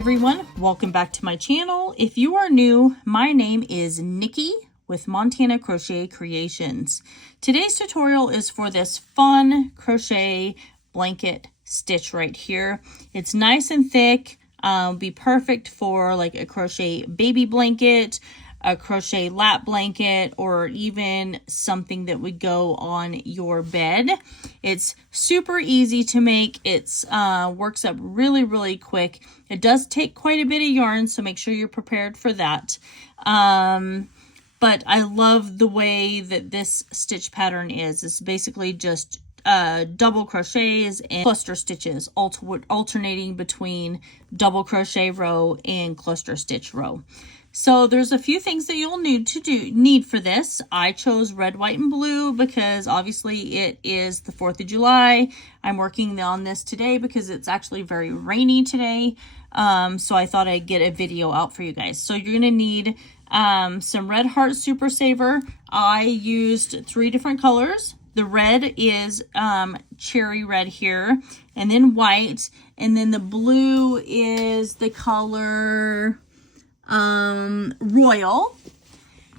Everyone, welcome back to my channel. If you are new, my name is Nikki with Montana Crochet Creations. Today's tutorial is for this fun crochet blanket stitch right here. It's nice and thick, be perfect for like a crochet baby blanket, a crochet lap blanket, or even something that would go on your bed. It's super easy to make. It's works up really quick. It does take quite a bit of yarn, so make sure you're prepared for that. But I love the way that this stitch pattern is. It's basically just double crochets and cluster stitches, alternating between double crochet row and cluster stitch row. So there's a few things that you'll need for this. I chose red, white, and blue because obviously it is the 4th of July. I'm working on this today because it's actually very rainy today. So I thought I'd get a video out for you guys. So you're gonna need some Red Heart Super Saver. I used 3 different colors. The red is cherry red here, and then white, and then the blue is the color Royal.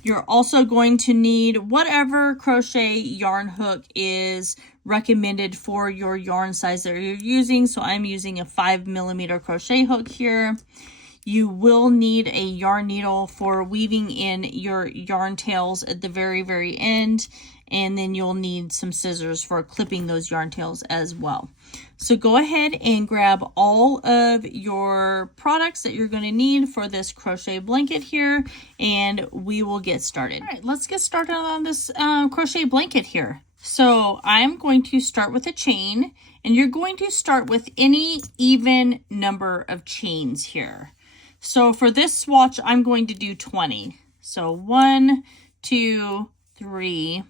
You're also going to need whatever crochet yarn hook is recommended for your yarn size that you're using. So I'm using a 5mm crochet hook here. You will need a yarn needle for weaving in your yarn tails at the very end, and then you'll need some scissors for clipping those yarn tails as well. So go ahead and grab all of your products that you're going to need for this crochet blanket here, and we will get started. All right, let's get started on this crochet blanket here. So I'm going to start with a chain, and you're going to start with any even number of chains here. So for this swatch, I'm going to do 20. So 1, 2, 3,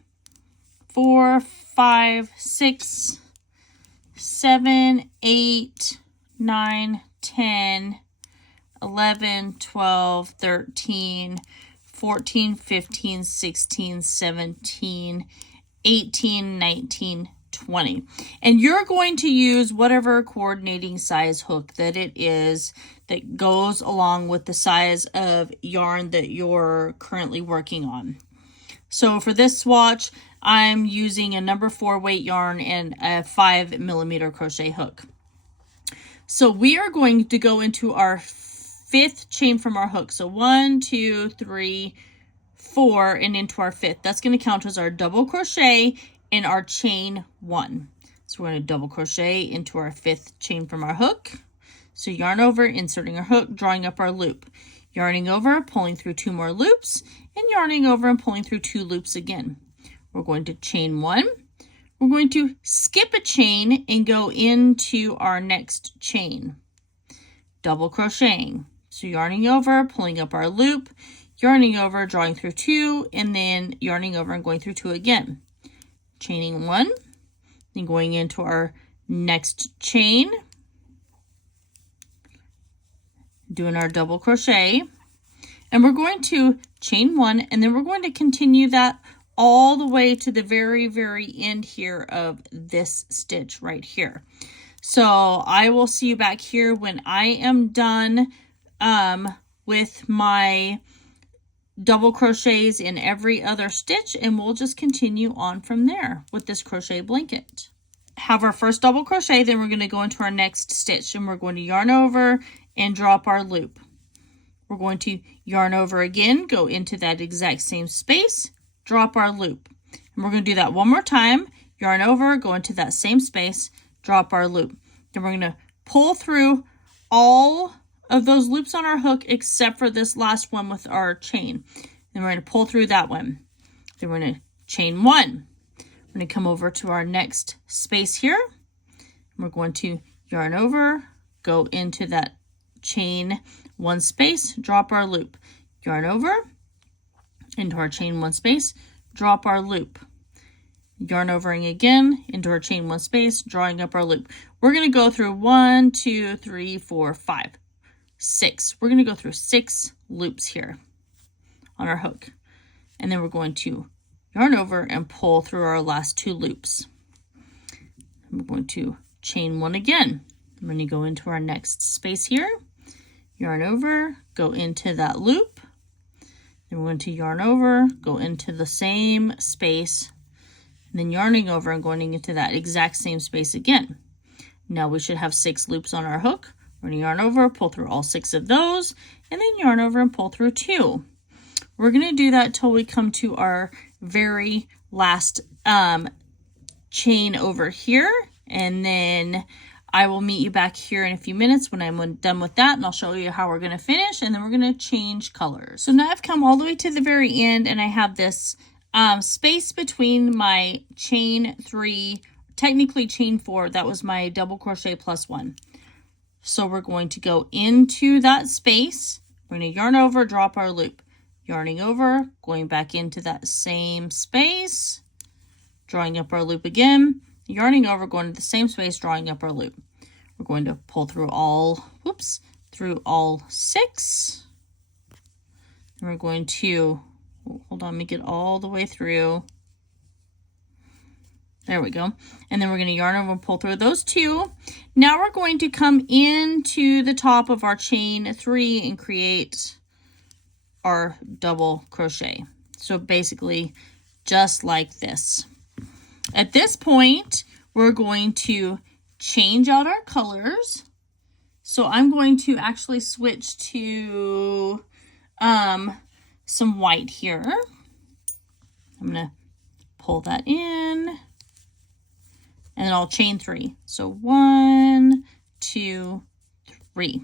4, 5, 6, 7, 8, 9, 10, 11, 12, 13, 14, 15, 16, 17, 18, 19, 20. And you're going to use whatever coordinating size hook that it is that goes along with the size of yarn that you're currently working on. So for this swatch, I'm using a number 4 weight yarn and a 5mm crochet hook. So we are going to go into our 5th chain from our hook. So 1, 2, 3, 4, and into our 5th. That's going to count as our double crochet in our chain 1. So we're going to double crochet into our 5th chain from our hook. So yarn over, inserting our hook, drawing up our loop. Yarning over, pulling through 2 more loops, and yarning over and pulling through 2 loops again. We're going to chain 1. We're going to skip a chain and go into our next chain. Double crocheting. So yarning over, pulling up our loop, yarning over, drawing through 2, and then yarning over and going through 2 again. Chaining 1, then going into our next chain, doing our double crochet, and we're going to chain 1, and then we're going to continue that all the way to the very end here of this stitch right here. So I will see you back here when I am done with my double crochets in every other stitch, and we'll just continue on from there with this crochet blanket. Have our first double crochet, then we're going to go into our next stitch, and we're going to yarn over and drop our loop. We're going to yarn over again, go into that exact same space, drop our loop. And we're going to do that one more time, yarn over, go into that same space, drop our loop. Then we're going to pull through all of those loops on our hook except for this last one with our chain. Then we're going to pull through that one. Then we're going to chain 1. We're going to come over to our next space here. We're going to yarn over, go into that chain 1 space, drop our loop. Yarn over, into our chain 1 space, drop our loop. Yarn overing again, into our chain 1 space, drawing up our loop. We're going to go through 1, 2, 3, 4, 5, 6. We're going to go through 6 loops here on our hook. And then we're going to yarn over and pull through our last 2 loops. We're going to chain 1 again. We're going to go into our next space here, yarn over, go into that loop. Then we're going to yarn over, go into the same space, and then yarning over and going into that exact same space again. Now we should have 6 loops on our hook. We're going to yarn over, pull through all 6 of those, and then yarn over and pull through 2. We're going to do that till we come to our very last chain over here, and then I will meet you back here in a few minutes when I'm done with that, and I'll show you how we're going to finish, and then we're going to change colors. So now I've come all the way to the very end, and I have this space between my chain 3, technically chain 4, that was my double crochet plus 1. So we're going to go into that space, we're going to yarn over, drop our loop, yarning over, going back into that same space, drawing up our loop again, yarning over, going to the same space, drawing up our loop. We're going to pull through all, through all 6. And we're going to, hold on, make it all the way through. There we go. And then we're going to yarn over and pull through those 2. Now we're going to come into the top of our chain 3 and create our double crochet. So basically just like this. At this point, we're going to change out our colors. So I'm going to actually switch to some white here. I'm going to pull that in, and then I'll chain 3. So 1, 2, 3.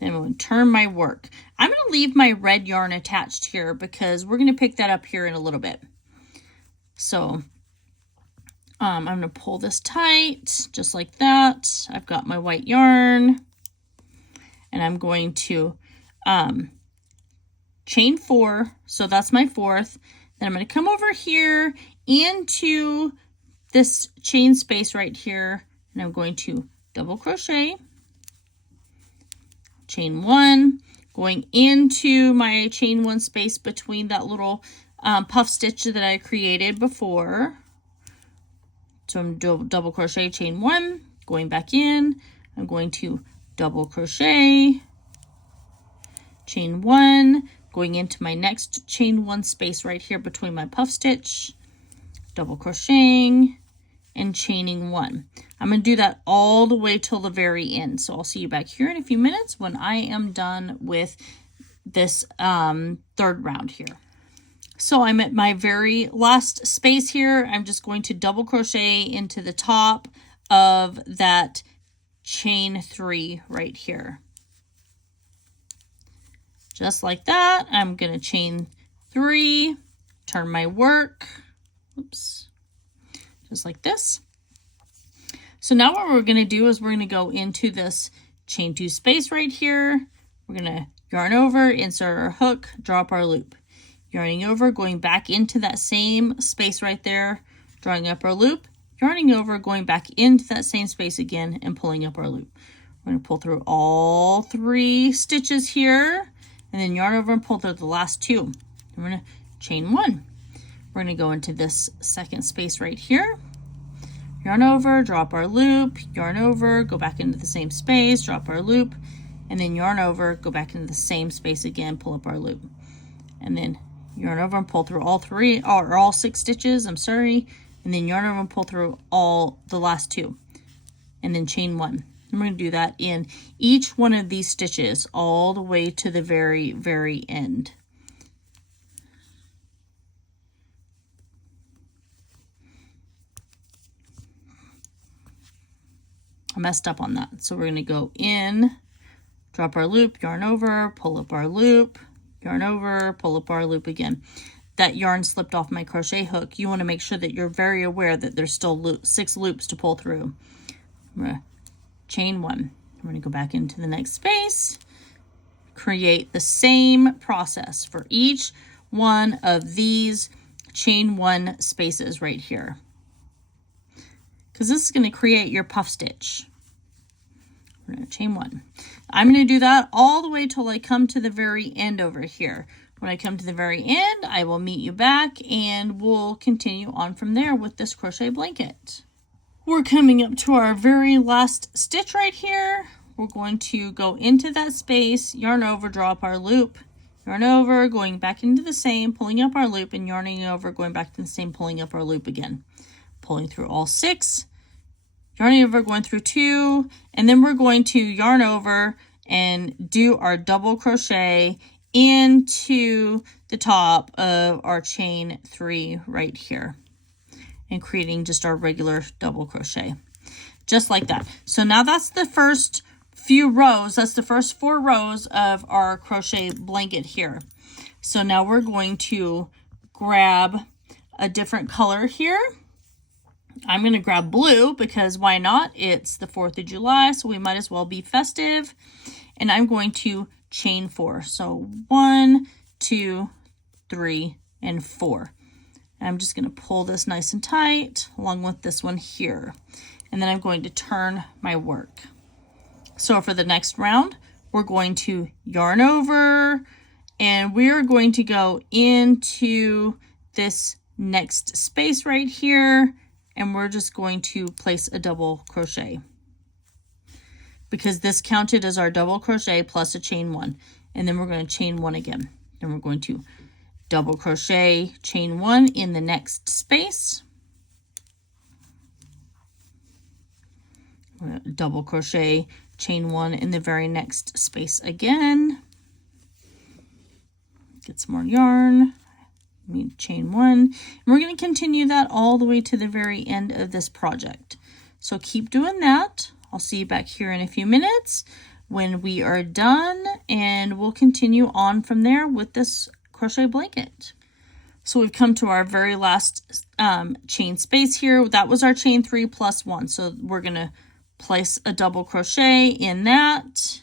Then I'm going to turn my work. I'm going to leave my red yarn attached here because we're going to pick that up here in a little bit. So I'm going to pull this tight, just like that. I've got my white yarn, and I'm going to chain 4, so that's my 4th. Then I'm going to come over here into this chain space right here, and I'm going to double crochet, chain 1, going into my chain 1 space between that little puff stitch that I created before. So I'm double crochet, chain 1, going back in, I'm going to double crochet, chain 1, going into my next chain 1 space right here between my puff stitch, double crocheting, and chaining 1. I'm going to do that all the way till the very end. So I'll see you back here in a few minutes when I am done with this 3rd round here. So I'm at my very last space here. I'm just going to double crochet into the top of that chain 3 right here. Just like that. I'm going to chain 3, turn my work, just like this. So now what we're going to do is we're going to go into this chain 2 space right here. We're going to yarn over, insert our hook, drop our loop. Yarning over, going back into that same space right there, drawing up our loop, yarning over, going back into that same space again, and pulling up our loop. We're going to pull through all 3 stitches here, and then yarn over and pull through the last 2. We're going to chain 1. We're going to go into this second space right here, yarn over, drop our loop, yarn over, go back into the same space, drop our loop, and then yarn over, go back into the same space again, pull up our loop, and then yarn over and pull through all 6 stitches, and then yarn over and pull through all the last 2, and then chain 1. I'm going to do that in each one of these stitches all the way to the very, very end. I messed up on that. So we're going to go in, drop our loop, yarn over, pull up our loop, yarn over, pull up our loop again. That yarn slipped off my crochet hook. You want to make sure that you're very aware that there's still 6 loops to pull through. I'm going to chain 1. I'm going to go back into the next space, create the same process for each one of these chain 1 spaces right here, because this is going to create your puff stitch. We're going to chain 1. I'm going to do that all the way till I come to the very end over here. When I come to the very end, I will meet you back and we'll continue on from there with this crochet blanket. We're coming up to our very last stitch right here. we're going to go into that space, yarn over, draw up our loop, yarn over, going back into the same, pulling up our loop, and yarning over, going back to the same, pulling up our loop again. Pulling through all 6, yarning over, going through 2, and then we're going to yarn over and do our double crochet into the top of our chain 3 right here, and creating just our regular double crochet, just like that. So now that's the first few rows. That's the first 4 rows of our crochet blanket here. So now we're going to grab a different color here. I'm going to grab blue because why not? It's the 4th of July, so we might as well be festive. And I'm going to chain 4. So 1, 2, 3, and 4. And I'm just going to pull this nice and tight along with this one here. And then I'm going to turn my work. So for the next round, we're going to yarn over, and we're going to go into this next space right here, and we're just going to place a double crochet because this counted as our double crochet plus a chain 1. And then we're going to chain 1 again. And we're going to double crochet, chain 1 in the next space. Double crochet, chain 1 in the very next space again. Get some more yarn. Chain 1. And we're going to continue that all the way to the very end of this project. So keep doing that. I'll see you back here in a few minutes when we are done, and we'll continue on from there with this crochet blanket. So we've come to our very last chain space here. That was our chain 3 plus 1. So we're going to place a double crochet in that,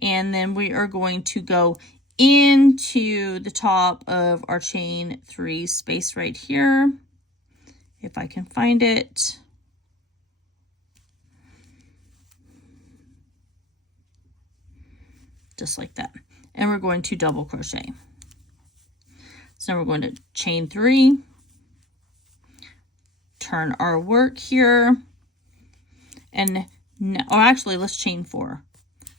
and then we are going to go into the top of our chain 3 space right here, if I can find it. Just like that. And we're going to double crochet. So now we're going to chain 3, turn our work here, and now, oh, actually, let's chain 4.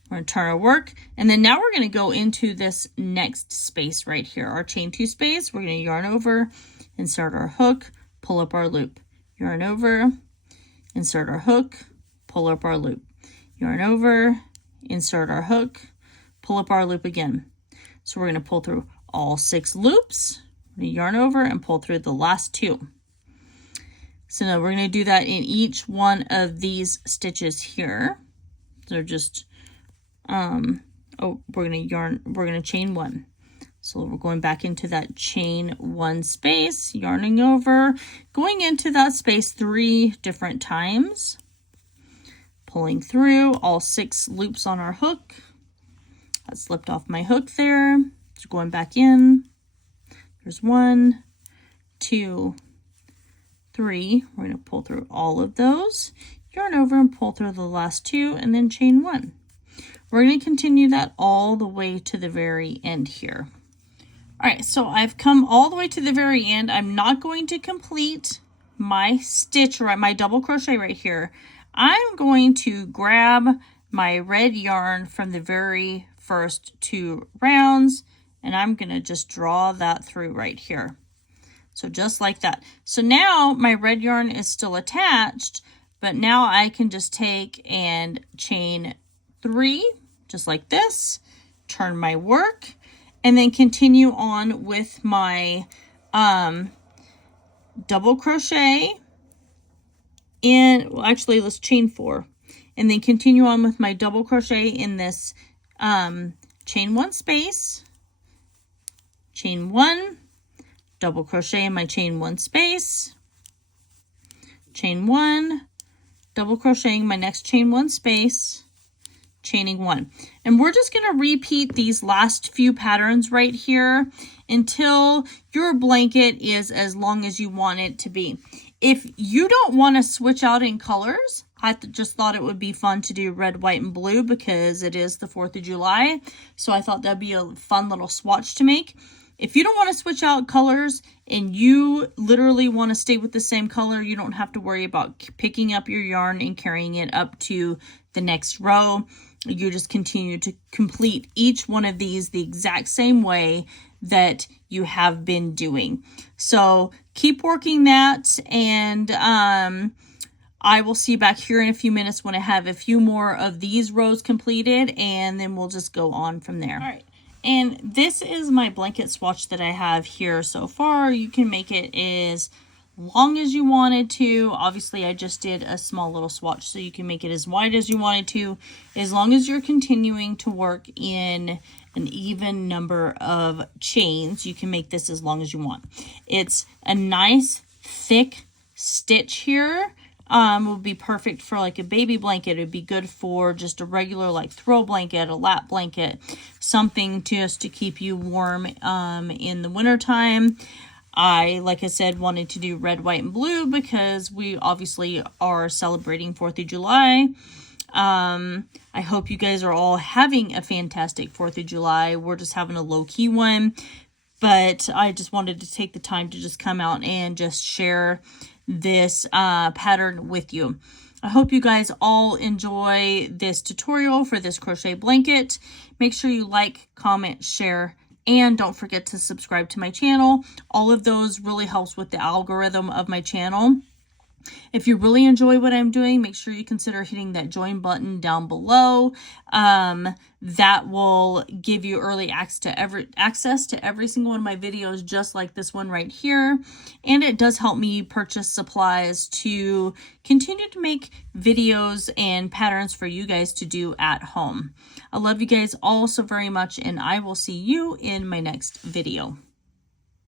We're going to turn our work, and then now we're going to go into this next space right here, our chain 2 space. We're going to yarn over, insert our hook, pull up our loop, yarn over, insert our hook, pull up our loop, yarn over, insert our hook, pull up our loop again. So we're going to pull through all 6 loops, we're going to yarn over and pull through the last 2. So now we're going to do that in each one of these stitches here. So just we're going to chain 1. So we're going back into that chain 1 space, yarning over, going into that space 3 different times, pulling through all 6 loops on our hook. That slipped off my hook there. So going back in. There's 1, 2, 3. We're going to pull through all of those, yarn over and pull through the last 2, and then chain 1. We're going to continue that all the way to the very end here. All right, so I've come all the way to the very end. I'm not going to complete my stitch, right, my double crochet right here. I'm going to grab my red yarn from the very first 2 rounds, and I'm going to just draw that through right here. So just like that. So now my red yarn is still attached, but now I can just take and chain 3, just like this, turn my work, and then continue on with my double crochet in, well, actually let's chain 4, and then continue on with my double crochet in this chain 1 space, chain 1, double crochet in my chain 1 space, chain 1, double crocheting my next chain 1 space, chaining 1. And we're just going to repeat these last few patterns right here until your blanket is as long as you want it to be. If you don't want to switch out in colors, I just thought it would be fun to do red, white, and blue because it is the 4th of July. So I thought that'd be a fun little swatch to make. if you don't want to switch out colors and you literally want to stay with the same color, you don't have to worry about picking up your yarn and carrying it up to the next row. You just continue to complete each one of these the exact same way that you have been doing. So keep working that, and I will see you back here in a few minutes when I have a few more of these rows completed, and then we'll just go on from there. All right. And this is my blanket swatch that I have here so far. You can make it as long as you wanted to. Obviously, I just did a small little swatch, so you can make it as wide as you wanted to, as long as you're continuing to work in an even number of chains. You can make this as long as you want. It's a nice thick stitch here. Would be perfect for like a baby blanket. It'd be good for just a regular like throw blanket, a lap blanket, something just to keep you warm in the wintertime. Like I said, wanted to do red, white, and blue because we obviously are celebrating 4th of July. I hope you guys are all having a fantastic 4th of July. We're just having a low-key one, but I just wanted to take the time to just come out and just share this pattern with you. I hope you guys all enjoy this tutorial for this crochet blanket. Make sure you like, comment, share, and don't forget to subscribe to my channel. All of those really helps with the algorithm of my channel. If you really enjoy what I'm doing, make sure you consider hitting that join button down below. That will give you early access to every single one of my videos, just like this one right here. And it does help me purchase supplies to continue to make videos and patterns for you guys to do at home. I love you guys all so very much, and I will see you in my next video.